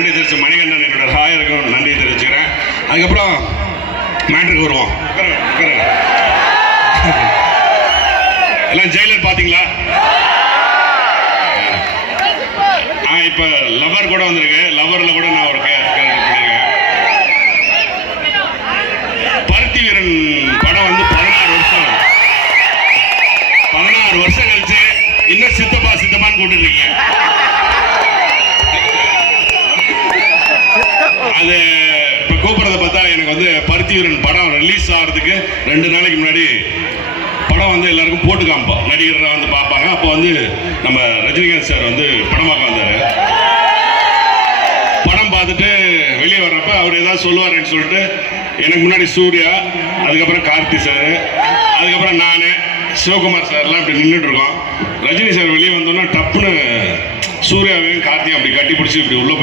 நன்றி தெரிவிச்சு மணிகண்டன் என்னோட ஹாயருக்கும் நன்றி தெரிவிச்சுக்கிறேன். அதுக்கப்புறம் மேட்ருக்கு வருவோம். எல்லாம் ஜெயிலர் பார்த்தீங்களா? இப்போ லவர் கூட வந்திருக்கு. லவரில் கூட நான் ஒரு பண்ணியிருக்கேன். பருத்தி வீரன் படம் வந்து 16 வருஷம் கழிச்சு இன்னும் சித்தப்பா சித்தப்பான்னு கூப்பிட்டு இருக்கீங்க. அது இப்போ கூப்பிடுறத பார்த்தா எனக்கு வந்து பருத்தி வீரன் படம் ரிலீஸ் ஆகிறதுக்கு 2 நாளைக்கு முன்னாடி படம் வந்து எல்லாருக்கும் போட்டு காமிப்போம். நடிகர்கள் வந்து பார்ப்பாங்க. அப்போ வந்து நம்ம ரஜினிகாந்த் சார் வந்து படம் பார்க்க வந்தார். படம் பார்த்துட்டு வெளியே வர்றப்ப அவர் ஏதாவது சொல்லுவாருன்னு சொல்லிட்டு எனக்கு முன்னாடி சூர்யா, அதுக்கப்புறம் கார்த்தி சார், அதுக்கப்புறம் நான், சிவகுமார் சார்லாம் இப்படி நின்றுட்டு இருக்கோம். ரஜினி சார் வெளியே வந்தோன்னா டப்புன்னு சூர்யாவையும் கார்த்தியும் அப்படி கட்டி பிடிச்சி இப்படி உள்ள போய்